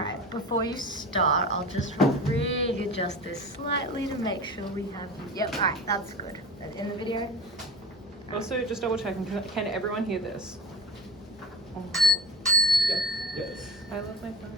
Alright, before you start, I'll just readjust this slightly to make sure we have... Yep, alright, that's good. That's in the video. Also, just double checking, can everyone hear this? Oh my god. Yeah. Yes. I love my phone.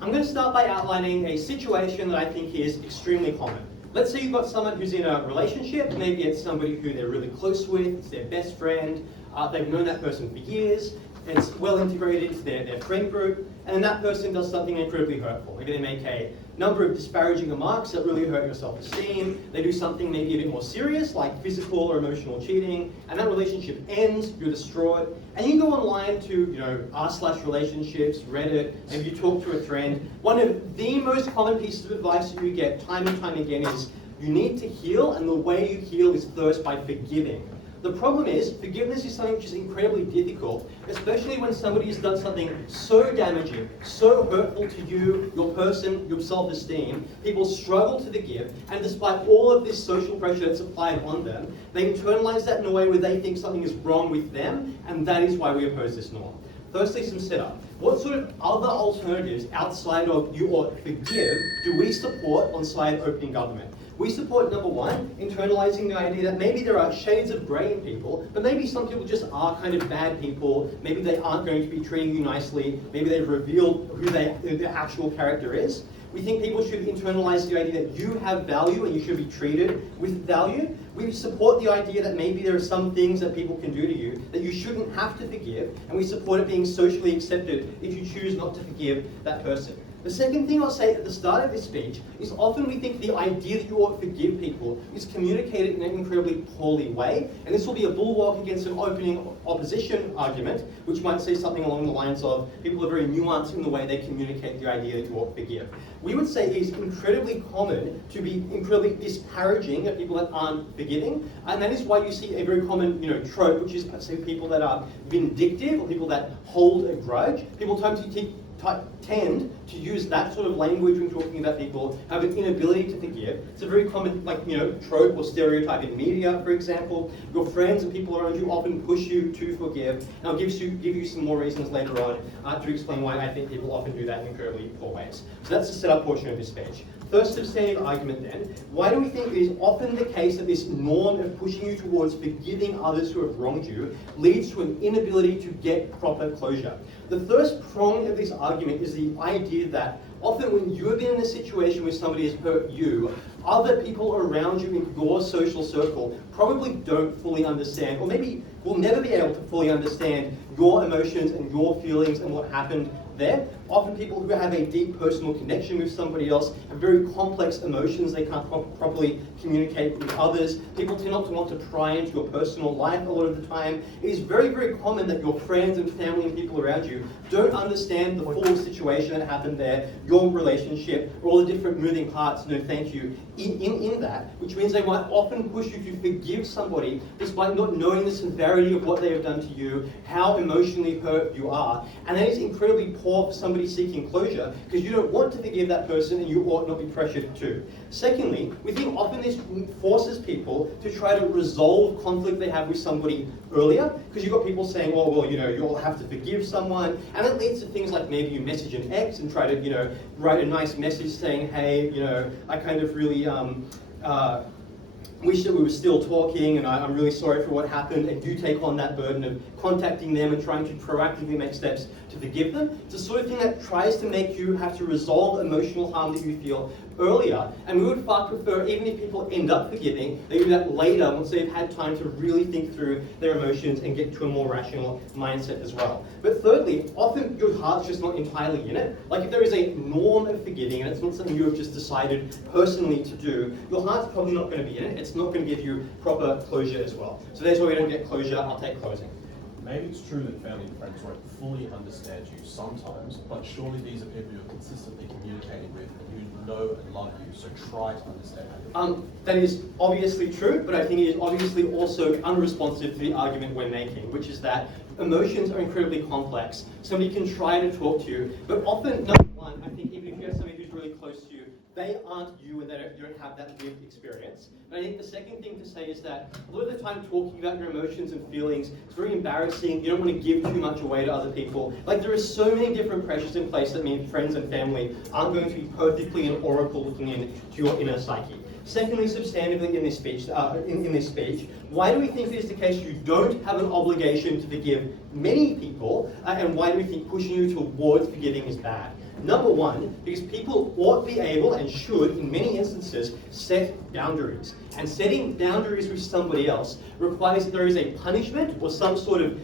I'm going to start by outlining a situation that I think is extremely common. Let's say you've got someone who's in a relationship, maybe it's somebody who they're really close with, it's their best friend, they've known that person for years, it's well integrated into their friend group, and then that person does something incredibly hurtful. Maybe they make a number of disparaging remarks that really hurt your self-esteem, they do something maybe a bit more serious, like physical or emotional cheating, and that relationship ends, you're distraught, and you go online to, r/relationships, Reddit, maybe you talk to a friend. One of the most common pieces of advice that you get time and time again is, you need to heal, and the way you heal is first by forgiving. The problem is, forgiveness is something which is incredibly difficult, especially when somebody has done something so damaging, so hurtful to you, your person, your self-esteem. People struggle to forgive, and despite all of this social pressure that's applied on them, they internalize that in a way where they think something is wrong with them, and that is why we oppose this norm. Firstly, some setup. What sort of other alternatives outside of you ought to forgive do we support on side opening government? We support, number one, internalizing the idea that maybe there are shades of grey in people, but maybe some people just are kind of bad people, maybe they aren't going to be treating you nicely, maybe they've revealed who their actual character is. We think people should internalize the idea that you have value and you should be treated with value. We support the idea that maybe there are some things that people can do to you that you shouldn't have to forgive, and we support it being socially accepted if you choose not to forgive that person. The second thing I'll say at the start of this speech is often we think the idea that you ought to forgive people is communicated in an incredibly poorly way, and this will be a bulwark against an opening opposition argument, which might say something along the lines of people are very nuanced in the way they communicate the idea that you ought to forgive. We would say it is incredibly common to be incredibly disparaging of people that aren't forgiving, and that is why you see a very common trope, which is, say, people that are vindictive or people that hold a grudge. People tend to use that sort of language when talking about people who have an inability to forgive. It's a very common, trope or stereotype in media, for example. Your friends and people around you often push you to forgive. And I'll give you some more reasons later on to explain why I think people often do that in incredibly poor ways. So that's the setup portion of this speech. First substantive argument then, why do we think it is often the case that this norm of pushing you towards forgiving others who have wronged you leads to an inability to get proper closure? The first prong of this argument is the idea that often when you have been in a situation where somebody has hurt you, other people around you in your social circle probably don't fully understand, or maybe will never be able to fully understand your emotions and your feelings and what happened there. Often people who have a deep personal connection with somebody else have very complex emotions they can't properly communicate with others. People tend not to want to pry into your personal life a lot of the time. It is very, very common that your friends and family and people around you don't understand the full situation that happened there, your relationship, or all the different moving parts, thank you, in that, which means they might often push you to forgive somebody despite not knowing the severity of what they have done to you, how emotionally hurt you are, and that is incredibly poor for somebody seeking closure, because you don't want to forgive that person and you ought not be pressured to. Secondly, we think often this forces people to try to resolve conflict they have with somebody earlier, because you've got people saying, well, you'll have to forgive someone, and it leads to things like maybe you message an ex and try to, write a nice message saying, hey, I kind of really, wish that we were still talking, and I'm really sorry for what happened, and you take on that burden of contacting them and trying to proactively make steps to forgive them. It's the sort of thing that tries to make you have to resolve emotional harm that you feel earlier, and we would far prefer, even if people end up forgiving, they do that later once they've had time to really think through their emotions and get to a more rational mindset as well. But thirdly, often your heart's just not entirely in it. Like if there is a norm of forgiving and it's not something you have just decided personally to do, your heart's probably not going to be in it. It's not going to give you proper closure as well. So there's why we don't get closure. I'll take closing. Maybe it's true that family and friends won't fully understand you sometimes, but surely these are people you're consistently communicating with and who know and love you, so try to understand. That is obviously true, but I think it is obviously also unresponsive to the argument we're making, which is that emotions are incredibly complex. Somebody can try to talk to you, but often, number one, I think even if you have somebody who's really close to you, they aren't you and you don't have that lived experience. And I think the second thing to say is that a lot of the time talking about your emotions and feelings, it's very embarrassing. You don't want to give too much away to other people. Like, there are so many different pressures in place that mean friends and family aren't going to be perfectly an oracle looking into your inner psyche. Secondly, substantively in this speech, why do we think it is the case you don't have an obligation to forgive many people, and why do we think pushing you towards forgiving is bad? Number one, because people ought to be able and should, in many instances, set boundaries. And setting boundaries with somebody else requires that there is a punishment or some sort of,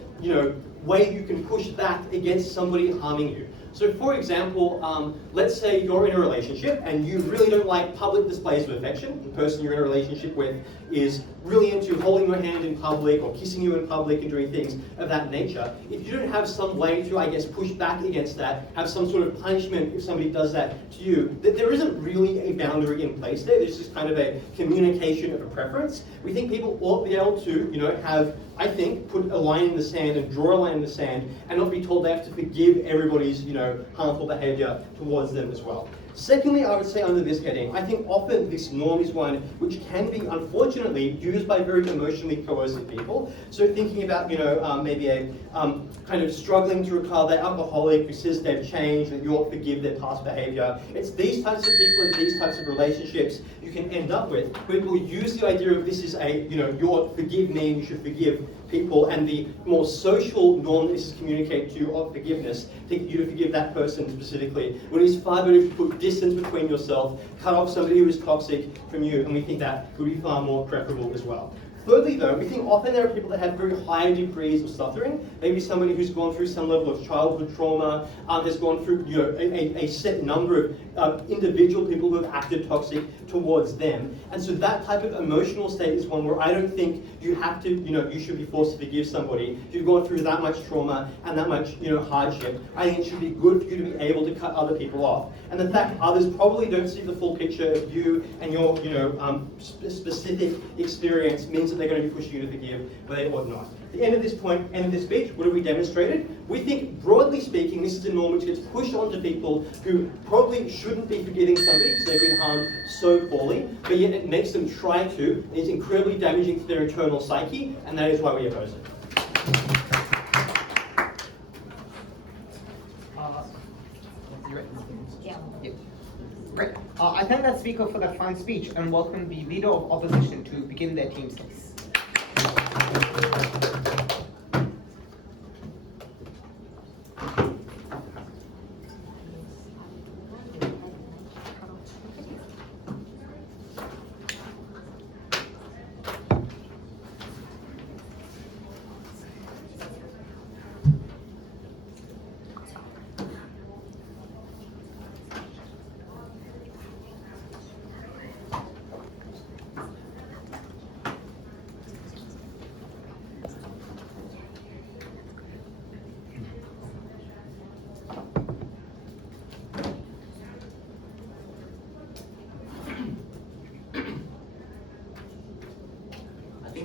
way you can push back against somebody harming you. So for example, let's say you're in a relationship and you really don't like public displays of affection. The person you're in a relationship with is really into holding your hand in public or kissing you in public and doing things of that nature. If you don't have some way to, I guess, push back against that, have some sort of punishment if somebody does that to you, that there isn't really a boundary in place there. There's just kind of a communication of a preference. We think people ought to be able to, have, I think, put a line in the sand and draw a line in the sand and not be told they have to forgive everybody's, harmful behavior towards them as well. Secondly, I would say under this heading, I think often this norm is one which can be, unfortunately, used by very emotionally coercive people. So thinking about, maybe a kind of struggling to recall their alcoholic who says they've changed and you ought to forgive their past behavior. It's these types of people and these types of relationships you can end up with. People use the idea of this is a, you ought to forgive me and you should forgive people, and the more social norm that this is communicated to you of forgiveness, think you to forgive that person specifically, when it's far better to put distance between yourself, cut off somebody who is toxic from you, and we think that would be far more preferable as well. Thirdly, though, we think often there are people that have very high degrees of suffering. Maybe somebody who's gone through some level of childhood trauma, has gone through a set number of individual people who have acted toxic towards them. And so that type of emotional state is one where I don't think you have to, you should be forced to forgive somebody. If you've gone through that much trauma and that much, hardship, I think it should be good for you to be able to cut other people off. And the fact others probably don't see the full picture of you and your, specific experience means that they're going to be pushing you to forgive, but they ought not. At the end of this speech, what have we demonstrated? We think, broadly speaking, this is a norm which gets pushed onto people who probably shouldn't be forgiving somebody because they've been harmed so poorly, but yet it makes them try to. It's incredibly damaging to their internal psyche, and that is why we oppose it. Yeah. Yep. Great. I thank that speaker for that fine speech and welcome the Leader of Opposition to begin their team's case.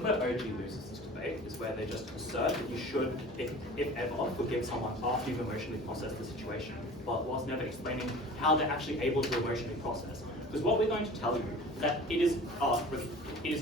Where OG loses this debate is where they just assert that you should, if ever, forgive someone after you've emotionally processed the situation, but whilst never explaining how they're actually able to emotionally process. Because what we're going to tell you is that it is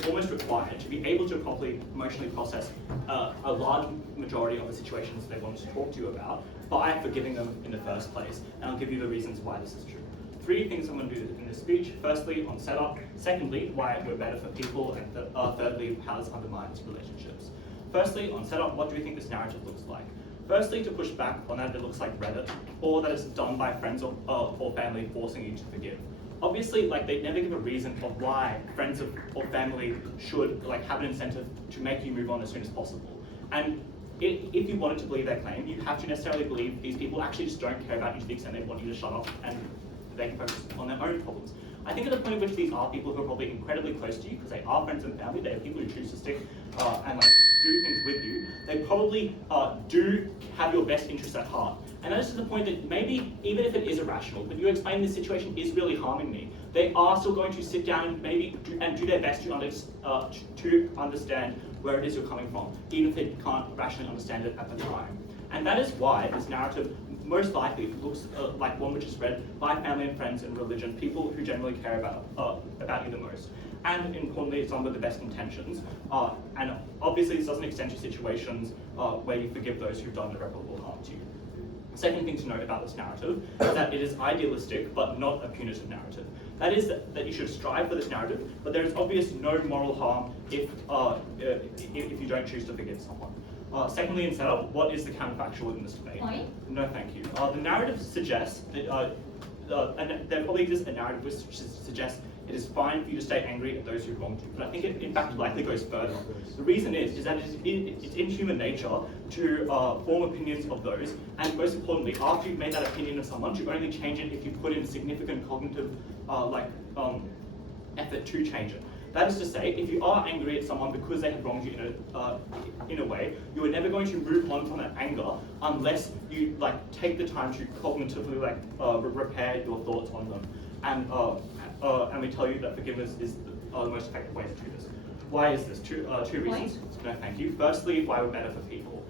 almost required to be able to properly emotionally process a large majority of the situations they want to talk to you about by forgiving them in the first place. And I'll give you the reasons why this is true. 3 things I'm going to do in this speech. Firstly, on setup. Secondly, why we're better for people. And thirdly, how this undermines relationships. Firstly, on setup, what do we think this narrative looks like? Firstly, to push back on that it looks like Reddit, or that it's done by friends or family forcing you to forgive. Obviously, they never give a reason of why friends or family should have an incentive to make you move on as soon as possible. And if you wanted to believe their claim, you have to necessarily believe these people actually just don't care about you to the extent they want you to shut off and they can focus on their own problems. I think at the point at which these are people who are probably incredibly close to you, because they are friends and family, they are people who choose to stick and do things with you, they probably do have your best interests at heart. And that is to the point that maybe, even if it is irrational, but you explain this situation is really harming me, they are still going to sit down and maybe do their best to understand where it is you're coming from, even if they can't rationally understand it at the time. And that is why this narrative most likely looks like one which is read by family and friends and religion, people who generally care about you the most. And importantly, it's done with the best intentions. And obviously, this doesn't extend to situations where you forgive those who've done irreparable harm to you. Second thing to note about this narrative is that it is idealistic, but not a punitive narrative. That is that you should strive for this narrative, but there is obvious no moral harm if you don't choose to forgive someone. Secondly, in setup, what is the counterfactual within this debate? Point. No, thank you. The narrative suggests that and there probably exists a narrative which suggests it is fine for you to stay angry at those who wronged you. But I think it in fact likely goes further. The reason is that it's in human nature to form opinions of those, and most importantly, after you've made that opinion of someone, to only change it if you put in significant cognitive effort to change it. That is to say, if you are angry at someone because they have wronged you in a way, you are never going to move on from that anger unless you take the time to cognitively repair your thoughts on them. And we tell you that forgiveness is the most effective way to do this. Why is this? Two reasons. No, thank you. Firstly, why we're better for people.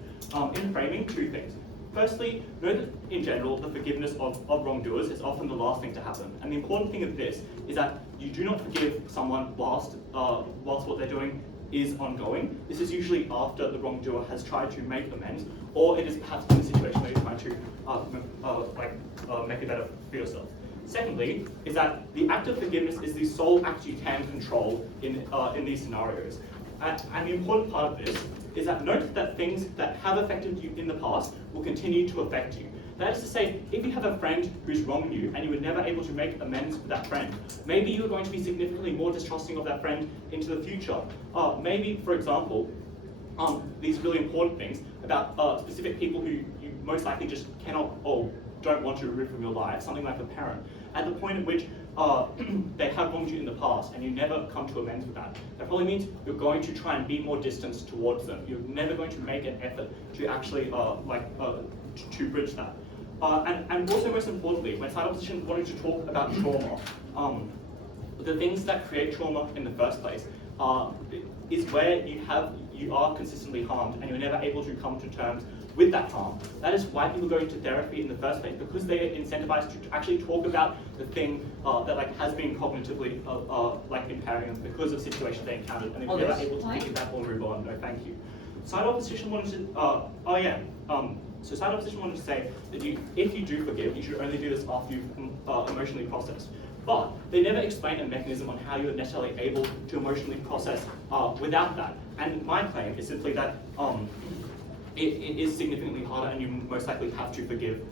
In framing, two things. Firstly, know that in general, the forgiveness of wrongdoers is often the last thing to happen. And the important thing of this is that you do not forgive someone whilst what they're doing is ongoing. This is usually after the wrongdoer has tried to make amends, or it is perhaps in a situation where you're trying to make it better for yourself. Secondly, is that the act of forgiveness is the sole act you can control in these scenarios. And the important part of this is that note that things that have affected you in the past will continue to affect you. That is to say, if you have a friend who's wronged you and you were never able to make amends with that friend, maybe you're going to be significantly more distrusting of that friend into the future. Maybe, for example, these really important things about specific people who you most likely just cannot or don't want to remove from your life, something like a parent. At the point at which they have wronged you in the past and you never come to amends with that, that probably means you're going to try and be more distant towards them. You're never going to make an effort to actually to bridge that. And also most importantly, when side opposition wanted to talk about trauma, the things that create trauma in the first place is where you are consistently harmed and you're never able to come to terms with that harm. That is why people go into therapy in the first place, because they are incentivized to actually talk about the thing that has been cognitively impairing them because of situations they encountered, and they're never able to think of that or move on. No, thank you. Side opposition wanted to. So side opposition wanted to say that if you do forgive, you should only do this after you've emotionally processed. But they never explain a mechanism on how you're necessarily able to emotionally process without that. And my claim is simply that it is significantly harder, and you most likely have to forgive.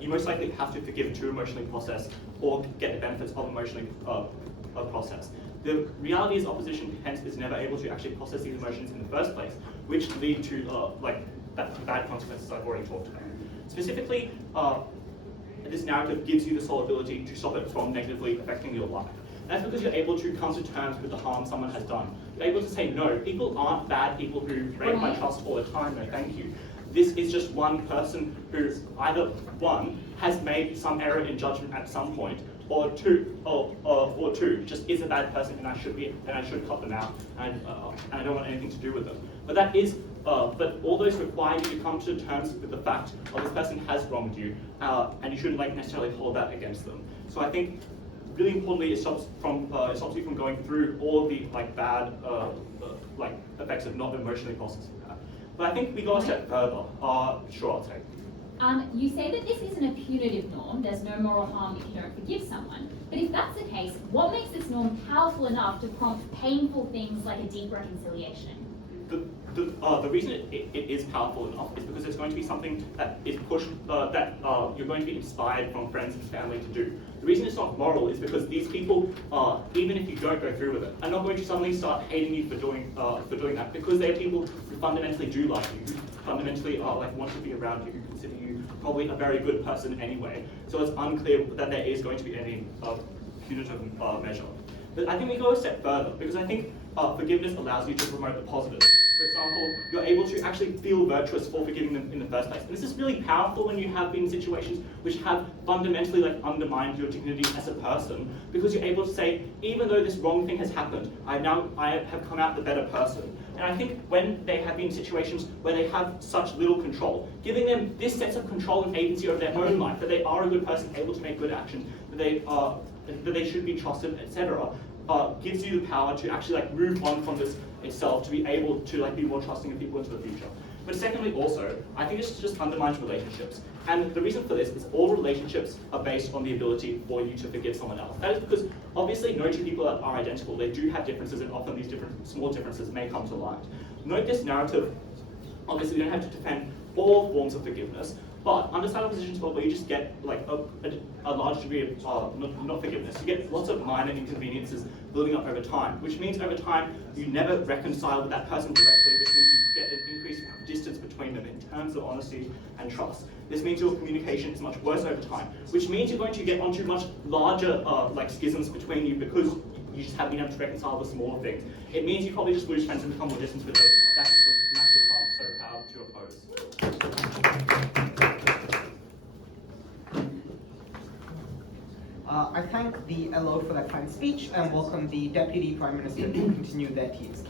You most likely have to forgive to emotionally process or get the benefits of emotionally process. The reality is opposition hence is never able to actually process these emotions in the first place, which lead to that bad consequences I've already talked about. Specifically, this narrative gives you the sole ability to stop it from negatively affecting your life. That's because you're able to come to terms with the harm someone has done. You're able to say, no, people aren't bad people who break my trust all the time, no thank you. This is just one person who either, one, has made some error in judgment at some point, or two, just is a bad person and I should cut them out, and I don't want anything to do with them. But that is, but all those require you to come to terms with the fact of this person has wronged you, and you shouldn't necessarily hold that against them. So I think, really importantly, it stops you from going through all of the bad effects of not emotionally processing that. But I think we go a step further. Sure, I'll take. You say that this isn't a punitive norm, there's no moral harm if you don't forgive someone. But if that's the case, what makes this norm powerful enough to prompt painful things like a deep reconciliation? The reason it is powerful enough is because it's going to be something that is pushed, that you're going to be inspired from friends and family to do. The reason it's not moral is because these people, even if you don't go through with it, are not going to suddenly start hating you for doing that, because they're people who fundamentally do like you, who fundamentally want to be around you, who consider you probably a very good person anyway. So it's unclear that there is going to be any punitive measure. But I think we go a step further, because I think forgiveness allows you to promote the positive. For example, you're able to actually feel virtuous for forgiving them in the first place. And this is really powerful when you have been in situations which have fundamentally undermined your dignity as a person, because you're able to say, even though this wrong thing has happened, I have come out the better person. And I think when they have been in situations where they have such little control, giving them this sense of control and agency over their own life, that they are a good person, able to make good actions, that they should be trusted, etc., gives you the power to actually move on from this itself, to be able to be more trusting of people into the future. But secondly, also, I think this just undermines relationships. And the reason for this is all relationships are based on the ability for you to forgive someone else. That is because obviously no two people are identical. They do have differences, and often these different small differences may come to light. Note this narrative. Obviously, you don't have to defend all forms of forgiveness, but understand a position where you just get a large degree of not forgiveness. You get lots of minor inconveniences building up over time, which means over time you never reconcile with that person directly, which means you get an increased distance between them in terms of honesty and trust. This means your communication is much worse over time, which means you're going to get onto much larger schisms between you because you just haven't been able to reconcile the smaller things. It means you probably just lose friends and become more distant with them. That's a massive harm. So proud to oppose. I thank the LO for that fine speech and welcome the Deputy Prime Minister to continue their team's case.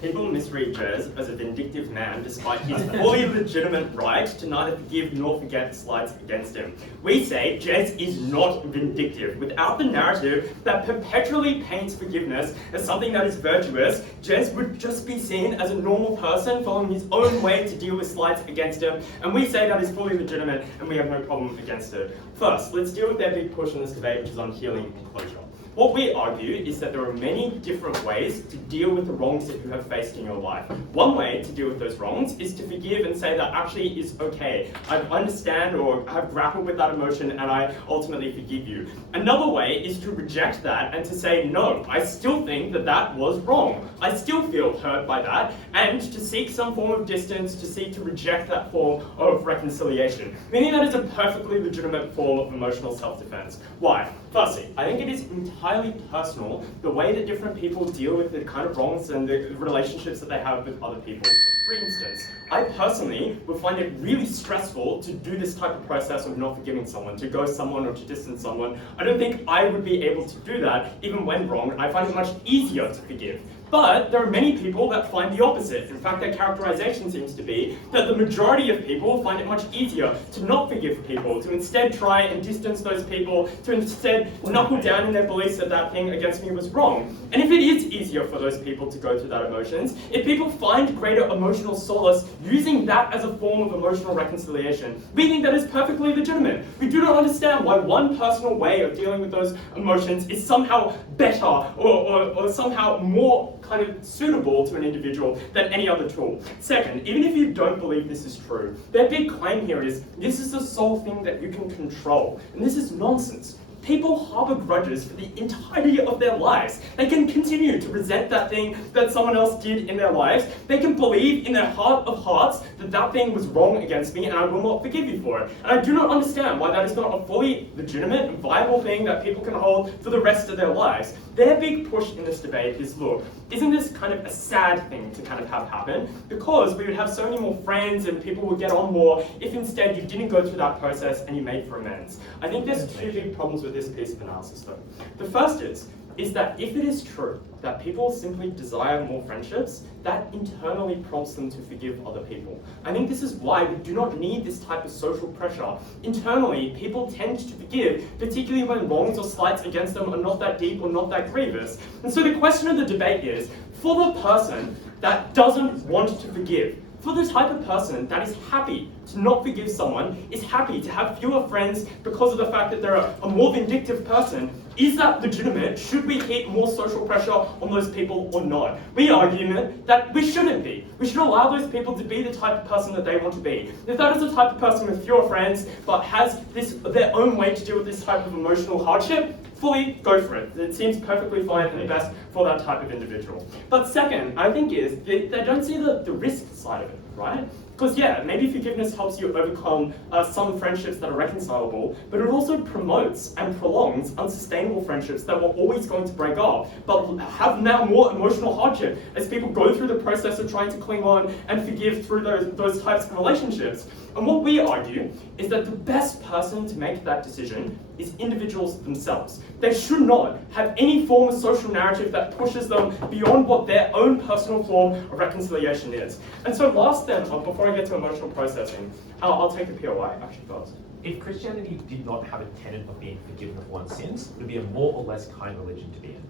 People misread Jez as a vindictive man despite his fully legitimate right to neither forgive nor forget slights against him. We say Jez is not vindictive. Without the narrative that perpetually paints forgiveness as something that is virtuous, Jez would just be seen as a normal person following his own way to deal with slights against him, and we say that is fully legitimate and we have no problem against it. First, let's deal with their big push in this debate, which is on healing and closure. What we argue is that there are many different ways to deal with the wrongs that you have faced in your life. One way to deal with those wrongs is to forgive and say that actually is okay. I understand or have grappled with that emotion and I ultimately forgive you. Another way is to reject that and to say, no, I still think that that was wrong. I still feel hurt by that, and to seek some form of distance, to seek to reject that form of reconciliation. Meaning that is a perfectly legitimate form of emotional self-defense. Why? Firstly, I think it is entirely personal the way that different people deal with the kind of wrongs and the relationships that they have with other people. For instance, I personally would find it really stressful to do this type of process of not forgiving someone, to ghost someone or to distance someone. I don't think I would be able to do that even when wrong. I find it much easier to forgive. But there are many people that find the opposite. In fact, their characterization seems to be that the majority of people find it much easier to not forgive people, to instead try and distance those people, to instead knuckle down in their beliefs that that thing against me was wrong. And if it is easier for those people to go through that emotions, if people find greater emotional solace using that as a form of emotional reconciliation, we think that is perfectly legitimate. We do not understand why one personal way of dealing with those emotions is somehow better or somehow more kind of suitable to an individual than any other tool. Second, even if you don't believe this is true, their big claim here is this is the sole thing that you can control. And this is nonsense. People harbor grudges for the entirety of their lives. They can continue to resent that thing that someone else did in their lives. They can believe in their heart of hearts that that thing was wrong against me and I will not forgive you for it. And I do not understand why that is not a fully legitimate and viable thing that people can hold for the rest of their lives. Their big push in this debate is, look, isn't this kind of a sad thing to kind of have happen? Because we would have so many more friends and people would get on more if instead you didn't go through that process and you made for amends. I think there's two big problems with this piece of analysis though. The first is that if it is true that people simply desire more friendships, that internally prompts them to forgive other people. I think this is why we do not need this type of social pressure. Internally, people tend to forgive, particularly when wrongs or slights against them are not that deep or not that grievous. And so the question of the debate is, for the person that doesn't want to forgive, for the type of person that is happy to not forgive someone is happy to have fewer friends because of the fact that they're a more vindictive person, is that legitimate? Should we heap more social pressure on those people or not? We argue that we shouldn't be. We should allow those people to be the type of person that they want to be. If that is the type of person with fewer friends but has their own way to deal with this type of emotional hardship, fully go for it. It seems perfectly fine and best for that type of individual. But second, I think is they don't see the risk side of it, right? Because yeah, maybe forgiveness helps you overcome some friendships that are reconcilable, but it also promotes and prolongs unsustainable friendships that were always going to break off, but have now more emotional hardship as people go through the process of trying to cling on and forgive through those types of relationships. And what we argue is that the best person to make that decision is individuals themselves. They should not have any form of social narrative that pushes them beyond what their own personal form of reconciliation is. And so last then, before I get to emotional processing, I'll take a POI actually first. If Christianity did not have a tenet of being forgiven of one's sins, it would be a more or less kind religion to be in.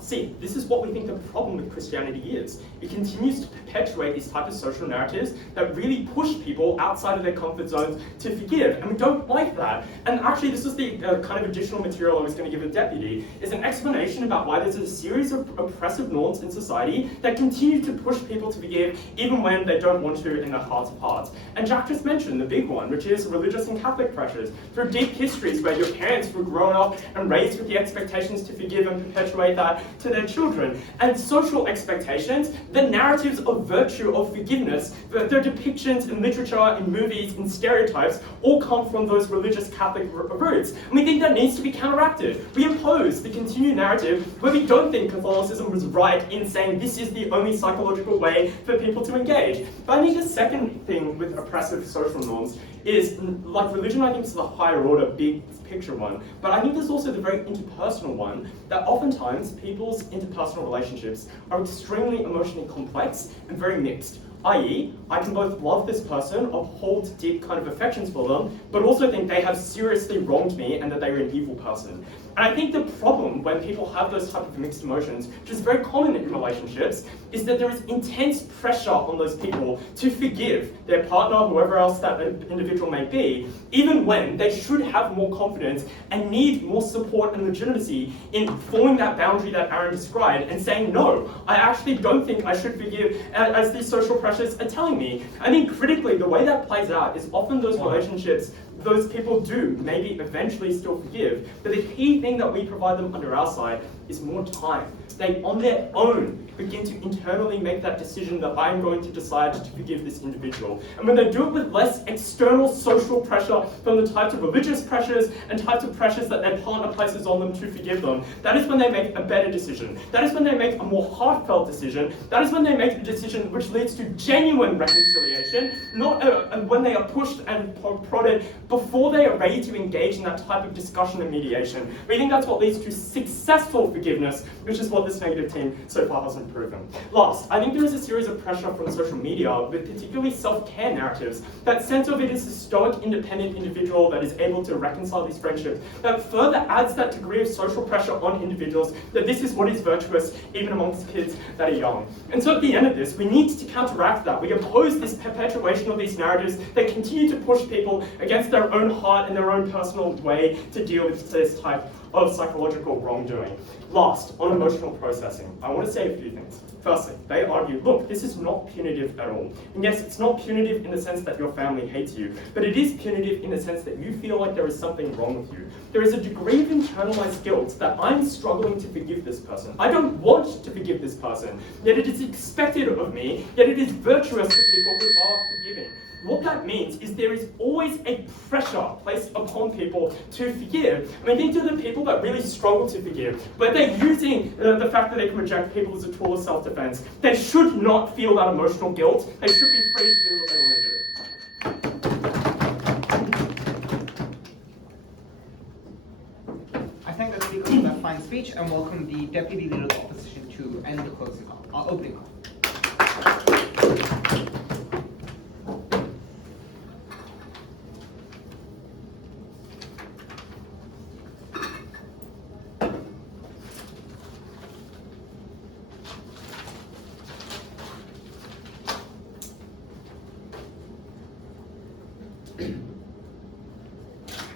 See, this is what we think the problem with Christianity is. It continues to perpetuate these type of social narratives that really push people outside of their comfort zones to forgive, and we don't like that. And actually, this is the kind of additional material I was going to give the deputy, is an explanation about why there's a series of oppressive norms in society that continue to push people to forgive even when they don't want to in their hearts of hearts. And Jack just mentioned the big one, which is religious and Catholic pressures. Through deep histories where your parents were grown up and raised with the expectations to forgive and perpetuate that to their children. And social expectations, the narratives of virtue of forgiveness, the depictions in literature, in movies, in stereotypes, all come from those religious Catholic roots. And we think that needs to be counteracted. We oppose the continued narrative where we don't think Catholicism was right in saying this is the only psychological way for people to engage. But I think the second thing with oppressive social norms is, like religion I think is the higher order, big picture one, but I think there's also the very interpersonal one, that oftentimes people's interpersonal relationships are extremely emotionally complex and very mixed. i.e., I can both love this person, hold deep kind of affections for them, but also think they have seriously wronged me and that they are an evil person. And I think the problem when people have those type of mixed emotions, which is very common in relationships, is that there is intense pressure on those people to forgive their partner, whoever else that individual may be, even when they should have more confidence and need more support and legitimacy in forming that boundary that Arin described and saying, no, I actually don't think I should forgive as these social pressures are telling me. I mean, critically, the way that plays out is often those relationships, those people do maybe eventually still forgive, but the key thing that we provide them under our side is more time. They, on their own, begin to internally make that decision that I'm going to decide to forgive this individual. And when they do it with less external social pressure from the types of religious pressures and types of pressures that their partner places on them to forgive them, that is when they make a better decision. That is when they make a more heartfelt decision. That is when they make a decision which leads to genuine reconciliation, not when they are pushed and prodded before they are ready to engage in that type of discussion and mediation. We think that's what leads to successful forgiveness, which is what this negative team so far hasn't proven. Last, I think there is a series of pressure from social media with particularly self-care narratives. That sense of it is a stoic, independent individual that is able to reconcile these friendships, that further adds that degree of social pressure on individuals that this is what is virtuous even amongst kids that are young. And so at the end of this, we need to counteract that. We oppose this perpetuation of these narratives that continue to push people against their own heart and their own personal way to deal with this type of psychological wrongdoing. Last, on emotional processing, I want to say a few things. Firstly, they argue, look, this is not punitive at all. And yes, it's not punitive in the sense that your family hates you, but it is punitive in the sense that you feel like there is something wrong with you. There is a degree of internalized guilt that I'm struggling to forgive this person. I don't want to forgive this person, yet it is expected of me, yet it is virtuous for people who are forgiving. What that means is there is always a pressure placed upon people to forgive. I mean, think to the people that really struggle to forgive, but they're using the fact that they can reject people as a tool of self-defense. They should not feel that emotional guilt. They should be free to do what they want to do. I thank the speaker for that fine speech and welcome the Deputy Leader of the Opposition to end the closing opening call.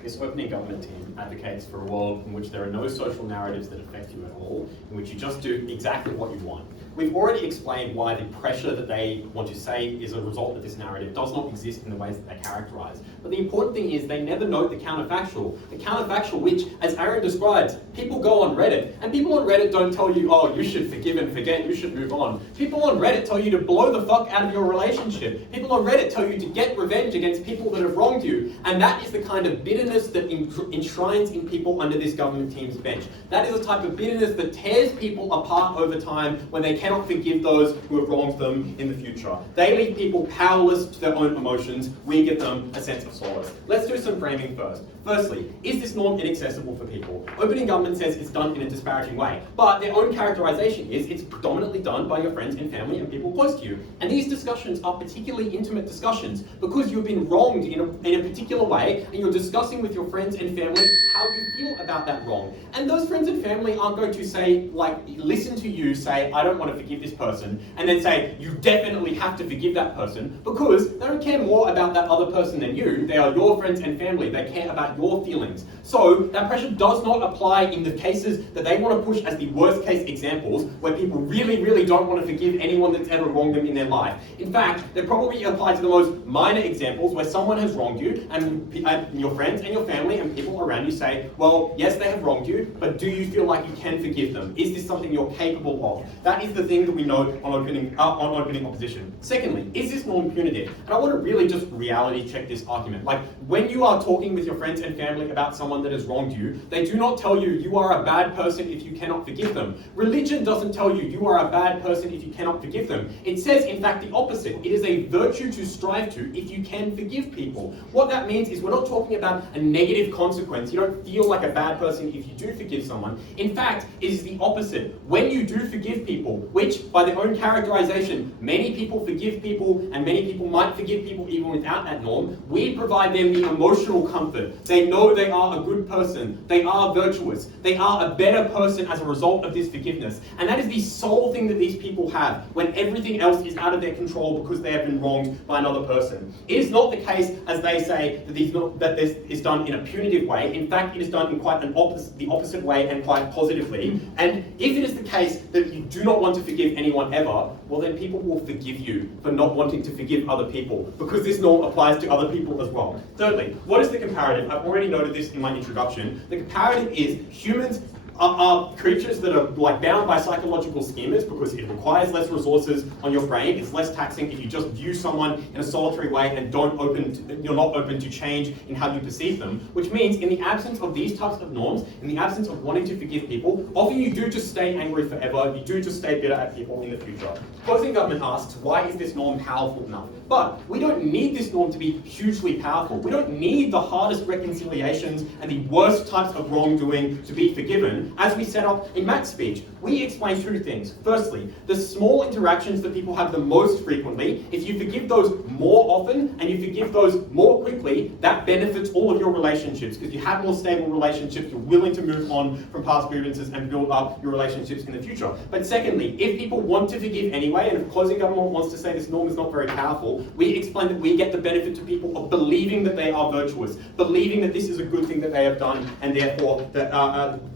this opening government team advocates for a world in which there are no social narratives that affect you at all, in which you just do exactly what you want. We've already explained why the pressure that they want to say is a result of this narrative does not exist in the ways that they characterise. But the important thing is they never note the counterfactual. The counterfactual which, as Arin describes, people go on Reddit, and people on Reddit don't tell you, oh, you should forgive and forget, you should move on. People on Reddit tell you to blow the fuck out of your relationship. People on Reddit tell you to get revenge against people that have wronged you. And that is the kind of bitterness that enshrines in people under this government team's bench. That is the type of bitterness that tears people apart over time when they cannot forgive those who have wronged them in the future. They leave people powerless to their own emotions. We give them a sense of solace. Let's do some framing first. Firstly, is this norm inaccessible for people? Opening government says it's done in a disparaging way, but their own characterisation is it's predominantly done by your friends and family and people close to you. And these discussions are particularly intimate discussions because you've been wronged in a particular way, and you're discussing with your friends and family how you feel about that wrong. And those friends and family aren't going to say, like, listen to you say, I don't want to forgive this person, and then say, you definitely have to forgive that person, because they don't care more about that other person than you. They are your friends and family. They care about your feelings. So that pressure does not apply in the cases that they want to push as the worst case examples, where people really, really don't want to forgive anyone that's ever wronged them in their life. In fact, they probably apply to the most minor examples where someone has wronged you, and your friends and your family and people around you say, well, yes, they have wronged you, but do you feel like you can forgive them? Is this something you're capable of? That is the thing that we note on opening opposition. Secondly, is this norm punitive? And I want to really just reality check this argument. Like, when you are talking with your friends and family about someone that has wronged you, they do not tell you you are a bad person if you cannot forgive them. Religion doesn't tell you you are a bad person if you cannot forgive them. It says, in fact, the opposite. It is a virtue to strive to if you can forgive people. What that means is we're not talking about a negative consequence. You don't feel like a bad person if you do forgive someone. In fact, it is the opposite. When you do forgive people, which by their own characterization, many people forgive people and many people might forgive people even without that norm, we provide them the emotional comfort. They know they are a good person. They are virtuous. They are a better person as a result of this forgiveness. And that is the sole thing that these people have when everything else is out of their control because they have been wronged by another person. It is not the case, as they say, that this is done in a punitive way. In fact, it is done in quite the opposite way and quite positively. And if it is the case that you do not want to forgive anyone ever, well then people will forgive you for not wanting to forgive other people, because this norm applies to other people as well. Thirdly, what is the comparative? I've already noted this in my introduction. The comparative is humans are creatures that are like bound by psychological schemas because it requires less resources on your brain. It's less taxing if you just view someone in a solitary way and you're not open to change in how you perceive them, which means in the absence of these types of norms, in the absence of wanting to forgive people, often you do just stay angry forever. You do just stay bitter at people in the future. Closing government asks, why is this norm powerful enough? But we don't need this norm to be hugely powerful. We don't need the hardest reconciliations and the worst types of wrongdoing to be forgiven. As we set up in Matt's speech, we explain two things. Firstly, the small interactions that people have the most frequently, if you forgive those more often and you forgive those more quickly, that benefits all of your relationships because you have more stable relationships, you're willing to move on from past grievances and build up your relationships in the future. But secondly, if people want to forgive anyway, and if closing government wants to say this norm is not very powerful, we explain that we get the benefit to people of believing that they are virtuous, believing that this is a good thing that they have done, and therefore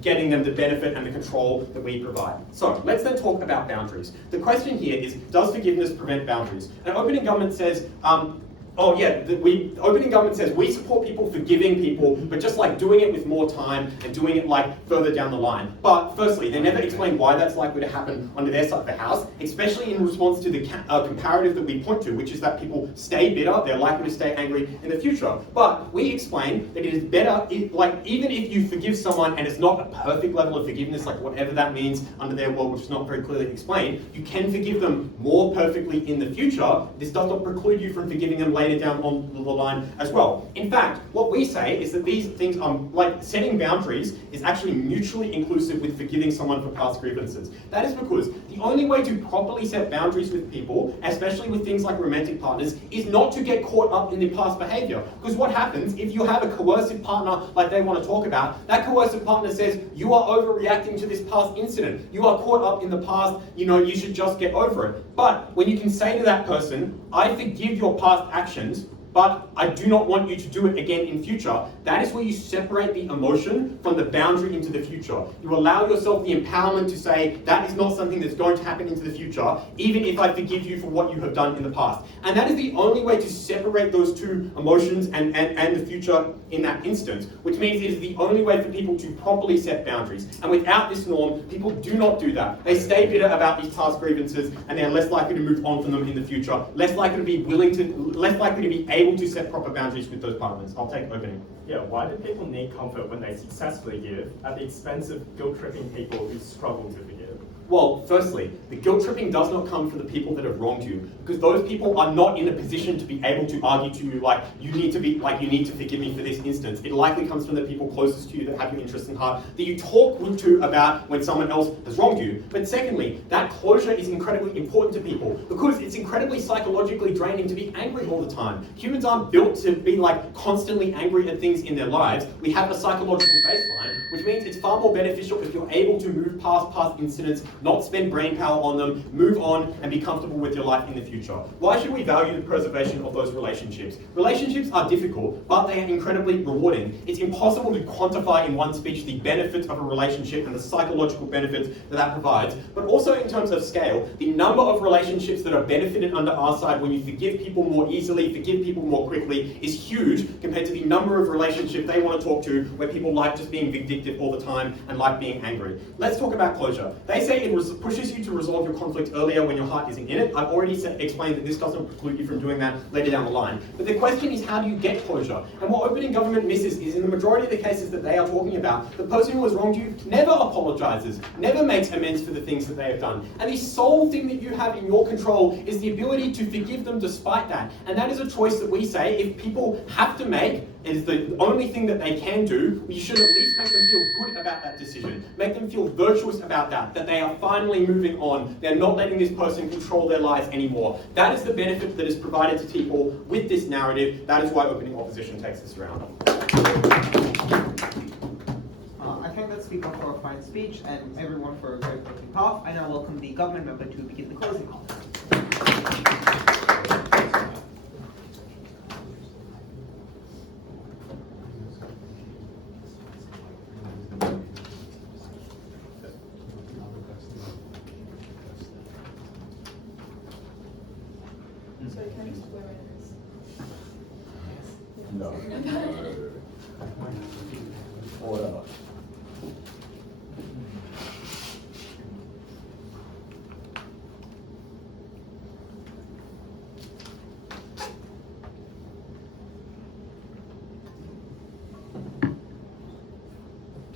getting them the benefit and the control that we provide. So let's then talk about boundaries. The question here is, does forgiveness prevent boundaries? And opening government says, opening government says we support people forgiving people, but just like doing it with more time and doing it like further down the line. But firstly, they never explain why that's likely to happen under their side of the house, especially in response to the comparative that we point to, which is that people stay bitter, they're likely to stay angry in the future. But we explain that it is better, even if you forgive someone and it's not a perfect level of forgiveness, like whatever that means under their world, which is not very clearly explained, you can forgive them more perfectly in the future. This does not preclude you from forgiving them later down on the line as well. In fact, what we say is that these things, like setting boundaries, is actually mutually inclusive with forgiving someone for past grievances. That is because the only way to properly set boundaries with people, especially with things like romantic partners, is not to get caught up in the past behaviour. Because what happens if you have a coercive partner like they want to talk about, that coercive partner says, you are overreacting to this past incident. You are caught up in the past, you should just get over it. But when you can say to that person, I forgive your past actions, but I do not want you to do it again in future. That is where you separate the emotion from the boundary into the future. You allow yourself the empowerment to say, that is not something that's going to happen into the future, even if I forgive you for what you have done in the past. And that is the only way to separate those two emotions and the future in that instance, which means it is the only way for people to properly set boundaries. And without this norm, people do not do that. They stay bitter about these past grievances, and they're less likely to move on from them in the future, less likely to be able to set proper boundaries with those partners. I'll take opening. Yeah, why do people need comfort when they successfully give at the expense of guilt-tripping people who struggle to forgive? Well, firstly, the guilt tripping does not come from the people that have wronged you, because those people are not in a position to be able to argue to you like you need to forgive me for this instance. It likely comes from the people closest to you that have your interest in heart, that you talk to about when someone else has wronged you. But secondly, that closure is incredibly important to people because it's incredibly psychologically draining to be angry all the time. Humans aren't built to be like constantly angry at things in their lives. We have a psychological baseline, which means it's far more beneficial if you're able to move past incidents, not spend brain power on them, move on, and be comfortable with your life in the future. Why should we value the preservation of those relationships? Relationships are difficult, but they are incredibly rewarding. It's impossible to quantify in one speech the benefits of a relationship and the psychological benefits that provides, but also in terms of scale, the number of relationships that are benefited under our side when you forgive people more easily, forgive people more quickly, is huge compared to the number of relationships they want to talk to where people like just being vindictive all the time and like being angry. let's talk about closure. They say it pushes you to resolve your conflict earlier when your heart isn't in it. I've already explained that this doesn't preclude you from doing that later down the line. But the question is, how do you get closure? And what opening government misses is in the majority of the cases that they are talking about, the person who has wronged you never apologizes, never makes amends for the things that they have done. And the sole thing that you have in your control is the ability to forgive them despite that. And that is a choice that we say, if people have to make, it is the only thing that they can do, you should at least make them feel good about that decision. Make them feel virtuous about that they are finally moving on. They're not letting this person control their lives anymore. That is the benefit that is provided to people with this narrative. That is why opening opposition takes this round. I thank the speaker for a fine speech and everyone for a very quick path. I now welcome the government member to begin the closing comments. No. Order.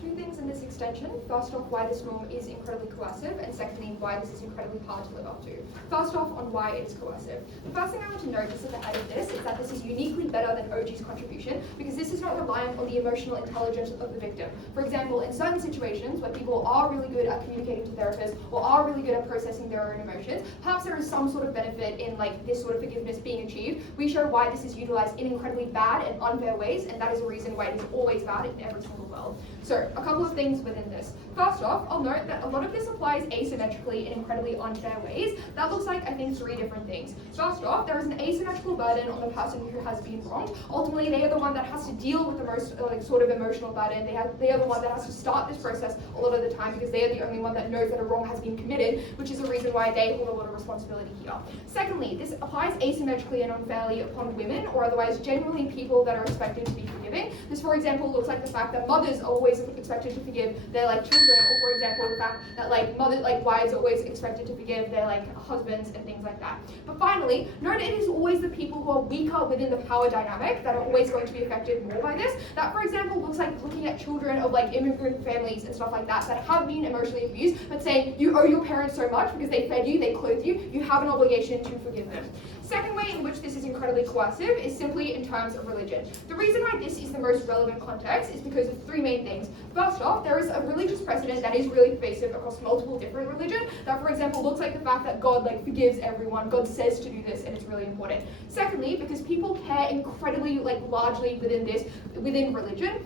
Two things in this extension. First off, why this norm is incredibly coercive, and secondly, why this is incredibly hard to live up to. First off, on why it is coercive. The first thing I want to notice at the head of this is that this is uniquely better than OG's contribution, because this is not reliant on the emotional intelligence of the victim. For example, in certain situations where people are really good at communicating to therapists or are really good at processing their own emotions, perhaps there is some sort of benefit in this sort of forgiveness being achieved. We show why this is utilized in incredibly bad and unfair ways, and that is a reason why it is always bad in every single world. So, a couple of things within this. First off, I'll note that a lot of this applies asymmetrically in incredibly unfair ways. That looks like, I think, 3 different things. First off, there is an asymmetrical burden on the person who has been wronged. Ultimately, they are the one that has to deal with the most sort of emotional burden. They are the one that has to start this process a lot of the time, because they are the only one that knows that a wrong has been committed, which is a reason why they hold a lot of responsibility here. Secondly, this applies asymmetrically and unfairly upon women, or otherwise generally people that are expected to be forgiving. This, for example, looks like the fact that mothers are always expected to forgive their children, or for example, the fact that wives are always expected to forgive their husbands and things like that. But finally, note it is always the people who are weaker within the power dynamic that are always going to be affected more by this. That, for example, looks like looking at children of immigrant families and stuff like that have been emotionally abused, but saying you owe your parents so much because they fed you, they clothed you, you have an obligation to forgive them. Second way in which this is incredibly coercive is simply in terms of religion. The reason why this is the most relevant context is because of 3 main things. First off, there is a religious precedent that is really pervasive across multiple different religions that, for example, looks like the fact that God forgives everyone, God says to do this, and it's really important. Secondly, because people care incredibly largely within religion,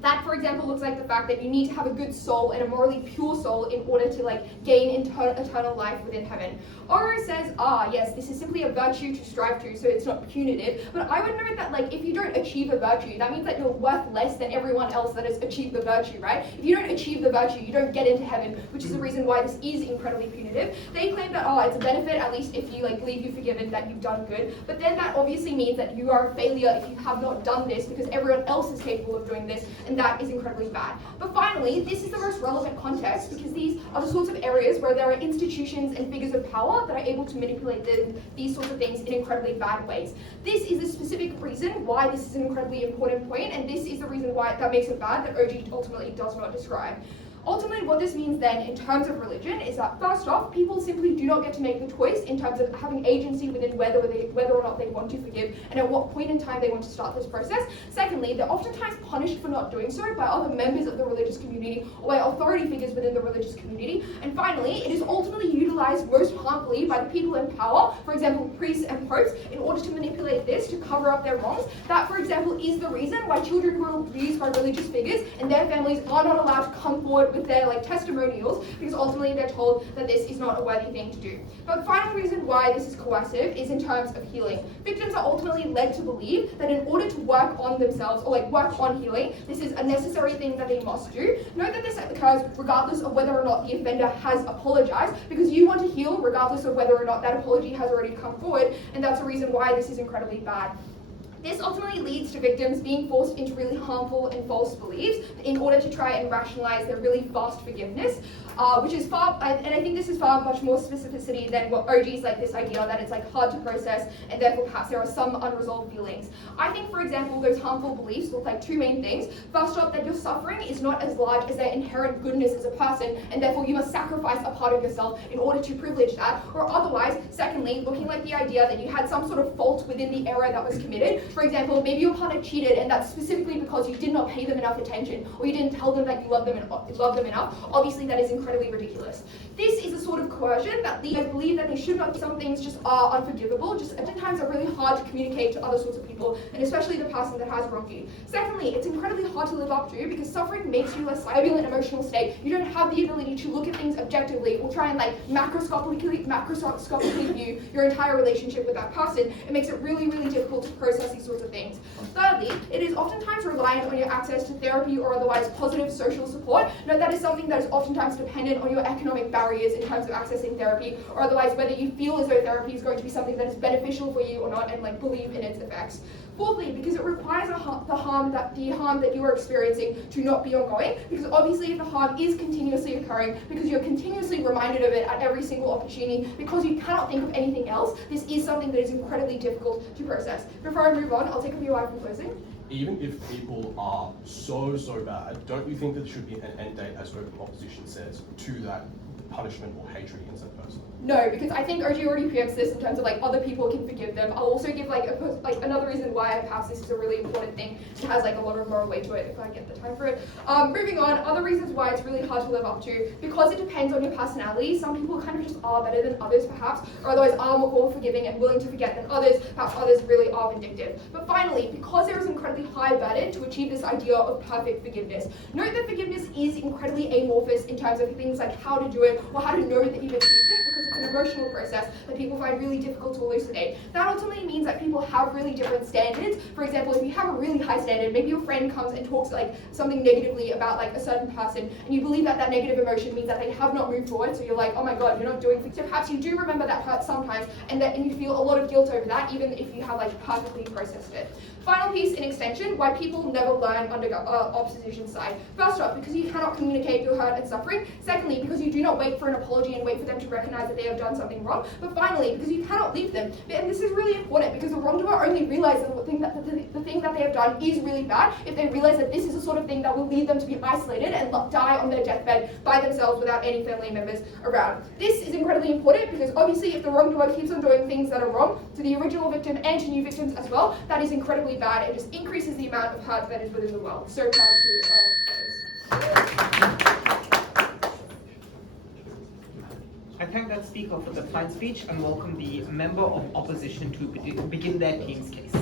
That, for example, looks like the fact that you need to have a good soul and a morally pure soul in order to gain eternal life within heaven. Oro says, yes, this is simply a virtue to strive to, so it's not punitive. But I would note that if you don't achieve a virtue, that means that you're worth less than everyone else that has achieved the virtue, right? If you don't achieve the virtue, you don't get into heaven, which is the reason why this is incredibly punitive. They claim that, it's a benefit, at least if you believe you're forgiven, that you've done good. But then that obviously means that you are a failure if you have not done this, because everyone else is capable of doing this, and that is incredibly bad. But finally, this is the most relevant context, because these are the sorts of areas where there are institutions and figures of power that are able to manipulate these sorts of things in incredibly bad ways. This is a specific reason why this is an incredibly important point, and this is the reason why that makes it bad that OG ultimately does not describe. Ultimately, what this means then in terms of religion is that first off, people simply do not get to make the choice in terms of having agency within whether or not they want to forgive and at what point in time they want to start this process. Secondly, they're oftentimes punished for not doing so by other members of the religious community or by authority figures within the religious community. And finally, it is ultimately utilized most harmfully by the people in power, for example, priests and popes, in order to manipulate this to cover up their wrongs. That, for example, is the reason why children who are abused by religious figures and their families are not allowed to come forward with their testimonials, because ultimately they're told that this is not a worthy thing to do. But the final reason why this is coercive is in terms of healing. Victims are ultimately led to believe that in order to work on themselves or work on healing, this is a necessary thing that they must do. Note that this occurs regardless of whether or not the offender has apologized, because you want to heal regardless of whether or not that apology has already come forward, and that's the reason why this is incredibly bad. This ultimately leads to victims being forced into really harmful and false beliefs in order to try and rationalize their really fast forgiveness, which is far, and I think this is far much more specificity than what OG's this idea that it's hard to process and therefore perhaps there are some unresolved feelings. I think, for example, those harmful beliefs look like two main things. First off, that your suffering is not as large as their inherent goodness as a person, and therefore you must sacrifice a part of yourself in order to privilege that, or otherwise, secondly, looking like the idea that you had some sort of fault within the error that was committed. For example, maybe your partner cheated, and that's specifically because you did not pay them enough attention, or you didn't tell them that you love them enough. Obviously, that is incredibly ridiculous. This is a sort of coercion that leads to believe that they should not. Some things just are unforgivable, just sometimes are really hard to communicate to other sorts of people, and especially the person that has wronged you. Secondly, it's incredibly hard to live up to because suffering makes you a turbulent emotional state. You don't have the ability to look at things objectively or try and macroscopically view your entire relationship with that person. It makes it really, really difficult to process these sorts of things. Thirdly, it is oftentimes reliant on your access to therapy or otherwise positive social support. Note that is something that is oftentimes dependent on your economic barriers in terms of accessing therapy, or otherwise whether you feel as though therapy is going to be something that is beneficial for you or not, and believe in its effects. Fourthly, because it requires the harm that you are experiencing to not be ongoing, because obviously if the harm is continuously occurring, because you're continuously reminded of it at every single opportunity, because you cannot think of anything else, this is something that is incredibly difficult to process. Before I move on, I'll take a few items from closing. Even if people are so bad, don't you think that there should be an end date, as open opposition says, to that punishment or hatred against that person? No, because I think OG already preempts this in terms of other people can forgive them. I'll also give another reason why perhaps this is a really important thing. It has a lot of moral weight to it if I get the time for it. Moving on, other reasons why it's really hard to live up to, because it depends on your personality. Some people kind of just are better than others perhaps, or otherwise are more forgiving and willing to forget than others. Perhaps others really are vindictive. But finally, because there is incredibly high burden to achieve this idea of perfect forgiveness. Note that forgiveness is incredibly amorphous in terms of things like how to do it or how to know that you've achieved it, because it's an emotional process that people find really difficult to elucidate. That ultimately means that people have really different standards. For example, if you have a really high standard, maybe your friend comes and talks something negatively about a certain person, and you believe that negative emotion means that they have not moved forward, so you're like, oh my god, you're not doing things. So perhaps you do remember that hurt sometimes, and you feel a lot of guilt over that, even if you have perfectly processed it. Final piece in extension, why people never learn under opposition side. First off, because you cannot communicate your hurt and suffering. Secondly, because you do not wait for an apology and wait for them to recognize that they have done something wrong. But finally, because you cannot leave them. And this is really important, because the wrongdoer only realizes that the thing that they have done is really bad if they realize that this is the sort of thing that will lead them to be isolated and die on their deathbed by themselves without any family members around. This is incredibly important because obviously if the wrongdoer keeps on doing things that are wrong to the original victim and to new victims as well, that is incredibly bad. It just increases the amount of hurt that is within the world. So proud to I thank that speaker for the fine speech and welcome the member of opposition to begin their team's case.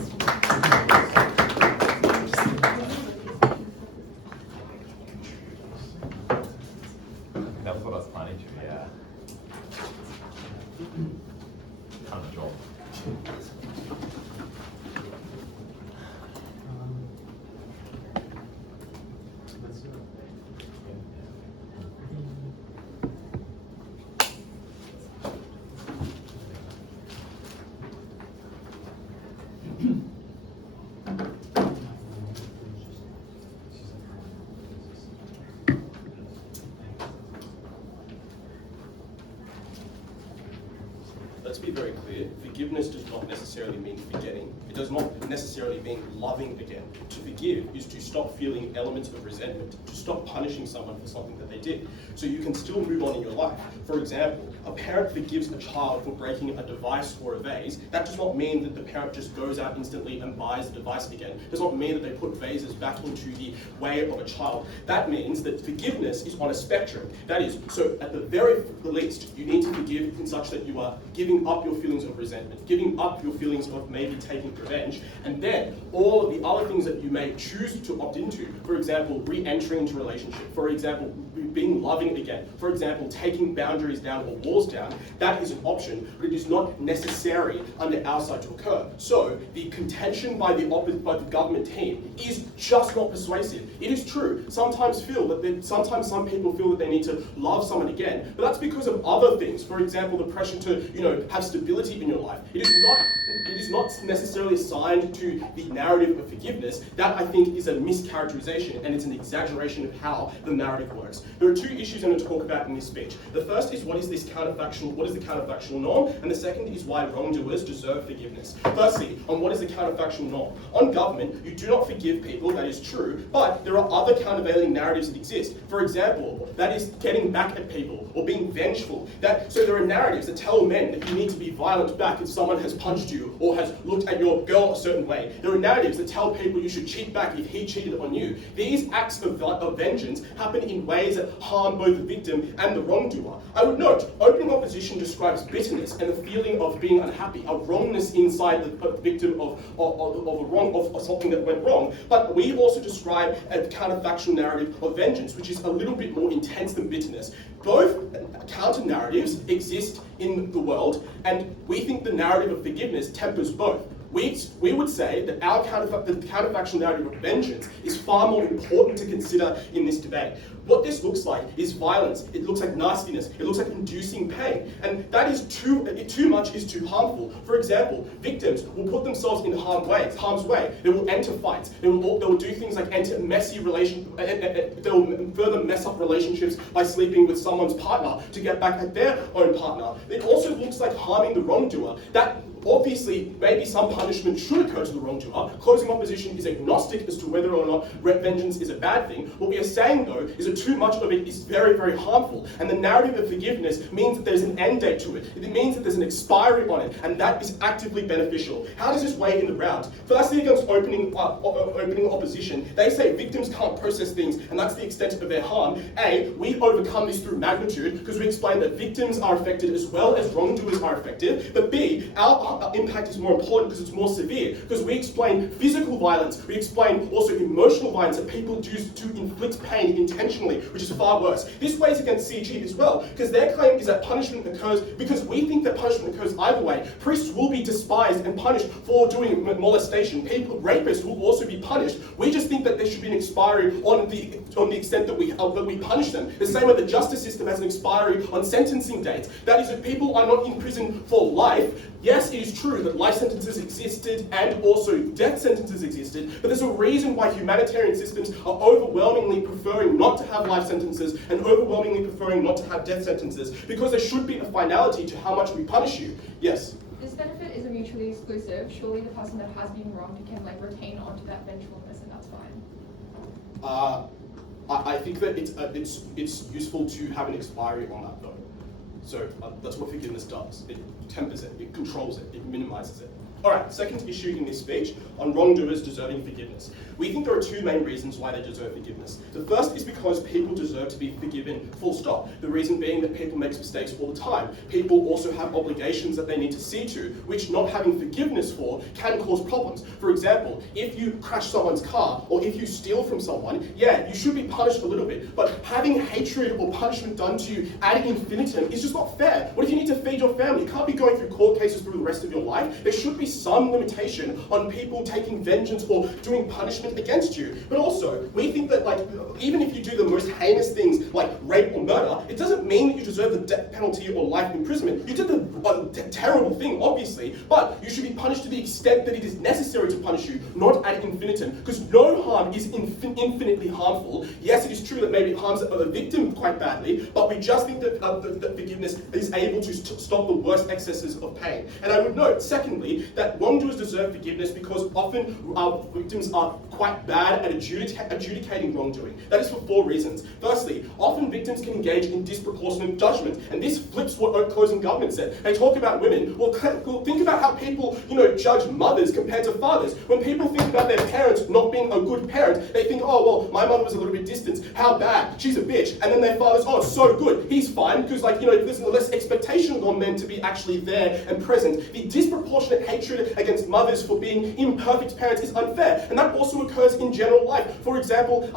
let's be very clear, forgiveness does not necessarily mean forgetting. It does not necessarily mean loving again. To forgive is to stop feeling elements of resentment, to stop punishing someone for something that they did. So you can still move on in your life. For example, a parent forgives a child for breaking a device or a vase. That does not mean that the parent just goes out instantly and buys the device again. It does not mean that they put vases back into the way of a child. That means that forgiveness is on a spectrum. That is, so at the very least, you need to forgive in such that you are giving up your feelings of resentment, giving up your feelings of maybe taking revenge, and then all of the other things that you may choose to opt into, for example, re-entering into a relationship, for example, being loving again, for example, taking boundaries down or walls down, that is an option, but it is not necessary under our side to occur. So the contention by the government team is just not persuasive. It is true. Sometimes some people feel that they need to love someone again, but that's because of other things. For example, the pressure to have stability in your life. It is not necessarily assigned to the narrative of forgiveness. That, I think, is a mischaracterization, and it's an exaggeration of how the narrative works. There are two issues I'm going to talk about in this speech. The first is what is the counterfactual norm, and the second is why wrongdoers deserve forgiveness. Firstly, on what is the counterfactual norm. On government, you do not forgive people, that is true, but there are other countervailing narratives that exist. For example, that is getting back at people or being vengeful. So there are narratives that tell men that you need to be violent back if someone has punched you or has looked at your girl a certain way. There are narratives that tell people you should cheat back if he cheated on you. These acts of vengeance happen in ways that harm both the victim and the wrongdoer. I would note, opening opposition describes bitterness and the feeling of being unhappy, a wrongness inside the victim of something that went wrong. But we also describe a counterfactual narrative of vengeance, which is a little bit more intense than bitterness. Both counter-narratives exist in the world, and we think the narrative of forgiveness tempers both. We would say that the counterfactual narrative of vengeance is far more important to consider in this debate. What this looks like is violence. It looks like nastiness. It looks like inducing pain. And that is too much is too harmful. For example, victims will put themselves in harm's way. They will enter fights. They will do things like enter messy relations. They will further mess up relationships by sleeping with someone's partner to get back at their own partner. It also looks like harming the wrongdoer. That obviously, maybe some punishment should occur to the wrongdoer. Closing opposition is agnostic as to whether or not vengeance is a bad thing. What we are saying, though, is that too much of it is very, very harmful. And the narrative of forgiveness means that there's an end date to it. It means that there's an expiry on it, and that is actively beneficial. How does this weigh in the round? Firstly, against opening opposition, they say victims can't process things, and that's the extent of their harm. We overcome this through magnitude, because we explain that victims are affected as well as wrongdoers are affected. But B, our impact is more important because it's more severe, because we explain physical violence, we explain also emotional violence that people do to inflict pain intentionally, which is far worse. This weighs against CG as well, because their claim is that punishment occurs, because we think that punishment occurs either way. Priests will be despised and punished for doing molestation. Rapists will also be punished. We just think that there should be an expiry on the extent that we punish them. The same way the justice system has an expiry on sentencing dates. That is, if people are not in prison for life, yes, it is true that life sentences existed and also death sentences existed, but there's a reason why humanitarian systems are overwhelmingly preferring not to have life sentences and overwhelmingly preferring not to have death sentences, because there should be a finality to how much we punish you. Yes? This benefit isn't mutually exclusive. Surely the person that has been wronged can retain onto that vengefulness, and that's fine. I think that it's useful to have an expiry on that, though. So that's what forgiveness does. It tempers it, it controls it, it minimizes it. Alright, second issue in this speech on wrongdoers deserving forgiveness. We think there are two main reasons why they deserve forgiveness. The first is because people deserve to be forgiven, full stop. The reason being that people make mistakes all the time. People also have obligations that they need to see to, which not having forgiveness for can cause problems. For example, if you crash someone's car, or if you steal from someone, yeah, you should be punished a little bit, but having hatred or punishment done to you ad infinitum is just not fair. What if you need to feed your family? You can't be going through court cases through the rest of your life. There should be some limitation on people taking vengeance or doing punishment punishment against you. But also, we think that like, even if you do the most heinous things like rape or murder, it doesn't mean that you deserve the death penalty or life imprisonment. You did the terrible thing, obviously, but you should be punished to the extent that it is necessary to punish you, not ad infinitum, because no harm is infinitely harmful. Yes, it is true that maybe it harms a victim quite badly, but we just think that, that forgiveness is able to stop the worst excesses of pain. And I would note, secondly, that wrongdoers deserve forgiveness because often victims are quite bad at adjudicating wrongdoing. That is for 4 reasons. Firstly, often victims can engage in disproportionate judgment, and this flips what closing government said. They talk about women. Well, think about how people, judge mothers compared to fathers. When people think about their parents not being a good parent, they think, oh, well, my mother was a little bit distant. How bad? She's a bitch. And then their father's, oh, so good. He's fine, because, there's less expectation on men to be actually there and present. The disproportionate hatred against mothers for being imperfect parents is unfair, and that also occurs in general life. For example,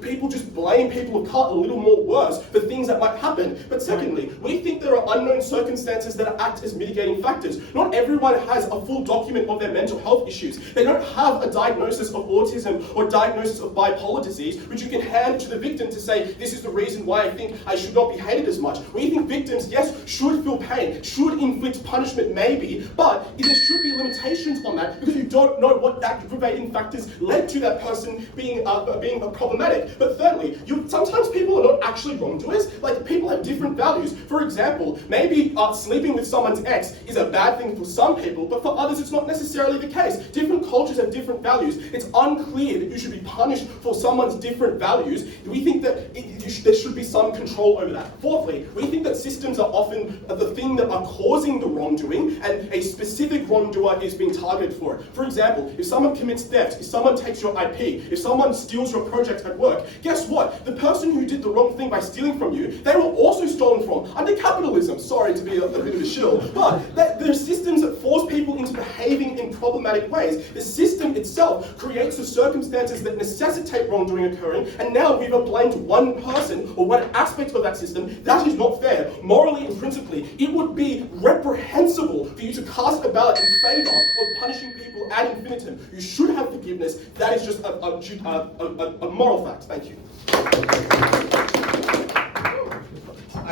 people just blame people of color a little more worse for things that might happen. But secondly, we think there are unknown circumstances that act as mitigating factors. Not everyone has a full document of their mental health issues. They don't have a diagnosis of autism or diagnosis of bipolar disease, which you can hand to the victim to say, this is the reason why I think I should not be hated as much. We think victims, yes, should feel pain, should inflict punishment maybe, but there should be limitations on that because you don't know what aggravating factors led to that person being problematic. But thirdly, sometimes people are not actually wrongdoers. Like, people have different values. For example, maybe sleeping with someone's ex is a bad thing for some people, but for others it's not necessarily the case. Different cultures have different values. It's unclear that you should be punished for someone's different values. We think that there should be some control over that. Fourthly, we think that systems are often the thing that are causing the wrongdoing, and a specific wrongdoer is being targeted for it. For example, if someone commits theft, if someone takes your IP, if someone steals your project at work, guess what? The person who did the wrong thing by stealing from you, they were also stolen from under capitalism. Sorry to be a bit of a shill, but there are systems that force people into behaving in problematic ways. The system itself creates the circumstances that necessitate wrongdoing occurring, and now we've blamed one person or one aspect of that system. That is not fair. Morally and principally, it would be reprehensible for you to cast a ballot in favour of punishing people ad infinitum. You should have forgiveness. That is just a moral fact. Thank you.